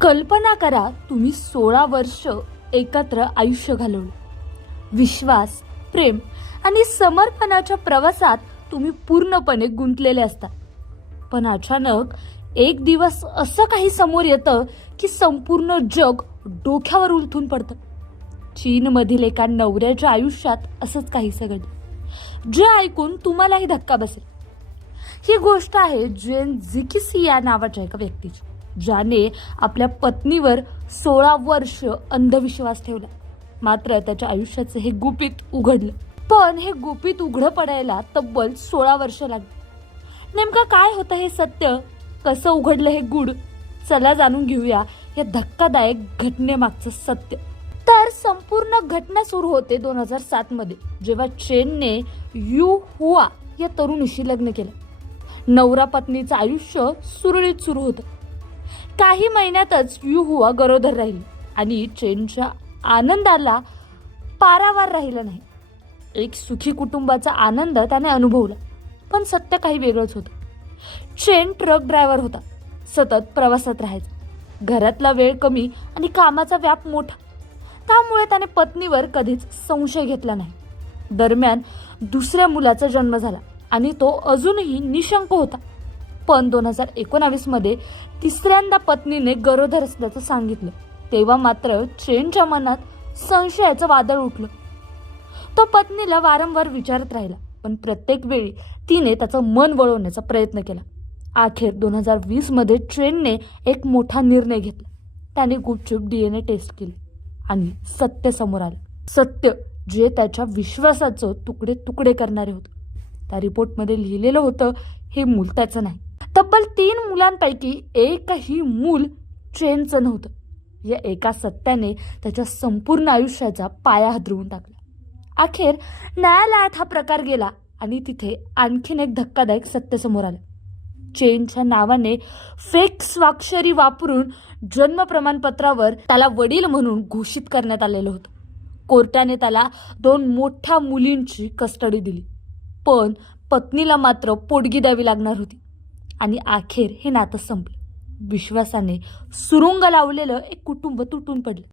कल्पना करा तुम्ही सोळा वर्ष एकत्र आयुष्य घालवलं. विश्वास प्रेम आणि समर्पणाच्या प्रवासात तुम्ही पूर्णपणे गुंतलेले असता पण अचानक एक दिवस असं काही समोर येतं की संपूर्ण जग डोक्यावर उलथून पडतं. चीनमधील एका नवऱ्याच्या आयुष्यात असंच काहीसं घडलं. जे ऐकून तुम्हालाही धक्का बसेल. ही गोष्ट आहे जेन झिकिसी या नावाच्या एका व्यक्तीची ज्याने आपल्या पत्नीवर सोळा वर्ष अंधविश्वास ठेवला. मात्र त्याच्या आयुष्याचं हे गुपित उघडलं. पण हे गुपित उघडं पडायला तब्बल सोळा वर्ष लागली. नेमकं काय होतं हे सत्य? कसं उघडलं हे गुड चला जाणून घेऊया या धक्कादायक घटनेमागचं सत्य. तर संपूर्ण घटना सुरू होते दोन हजार सात मध्ये जेव्हा चेनने यू हुआ या तरुणीशी लग्न केलं. नवरा पत्नीचं आयुष्य सुरळीत सुरू होतं. काही महिन्यातच युहुआ गरोदर राहिली आणि चेनच्या आनंदाला पारावार राहिला नाही. एक सुखी कुटुंबाचा आनंद त्याने अनुभवला पण सत्य काही वेगळंच होतं. चेन ट्रक ड्रायव्हर होता सतत प्रवासात राहायचा. घरातला वेळ कमी आणि कामाचा व्याप मोठा. त्यामुळे त्याने पत्नीवर कधीच संशय घेतला नाही. दरम्यान दुसऱ्या मुलाचा जन्म झाला. आणि तो अजूनही निशंक होता. पण दोन हजार एकोणावीसमध्ये तिसऱ्यांदा पत्नीने गरोदर असल्याचं सांगितलं. तेव्हा मात्र चेनच्या मनात संशयाचं वादळ उठलं. तो पत्नीला वारंवार विचारत राहिला पण प्रत्येक वेळी तिने त्याचं मन वळवण्याचा प्रयत्न केला. अखेर दोन हजार वीसमध्ये ट्रेनने एक मोठा निर्णय घेतला. त्याने गुपचूप ए टेस्ट केली आणि सत्य समोर आलं. सत्य जे त्याच्या विश्वासाचं तुकडे तुकडे करणारे होते. त्या रिपोर्टमध्ये लिहिलेलं होतं हे मूल त्याचं नाही. तब्बल तीन मुलांपैकी एकही मूल ट्रेनचं नव्हतं. या एका सत्याने त्याच्या संपूर्ण आयुष्याचा पाया हादरवून टाकला. अखेर न्यायालयात हा प्रकार गेला आणि तिथे आणखीन एक धक्कादायक सत्य समोर आलं. चेनच्या नावाने फेक स्वाक्षरी वापरून जन्म प्रमाणपत्रावर त्याला वडील म्हणून घोषित करण्यात आलेलं होतं. कोर्टाने त्याला दोन मोठ्या मुलींची कस्टडी दिली. पण पत्नीला मात्र पोटगी द्यावी लागणार होती. आणि अखेर हे नातं संपलं. विश्वासाने सुरुंग लावलेलं एक कुटुंब तुटून पडलं.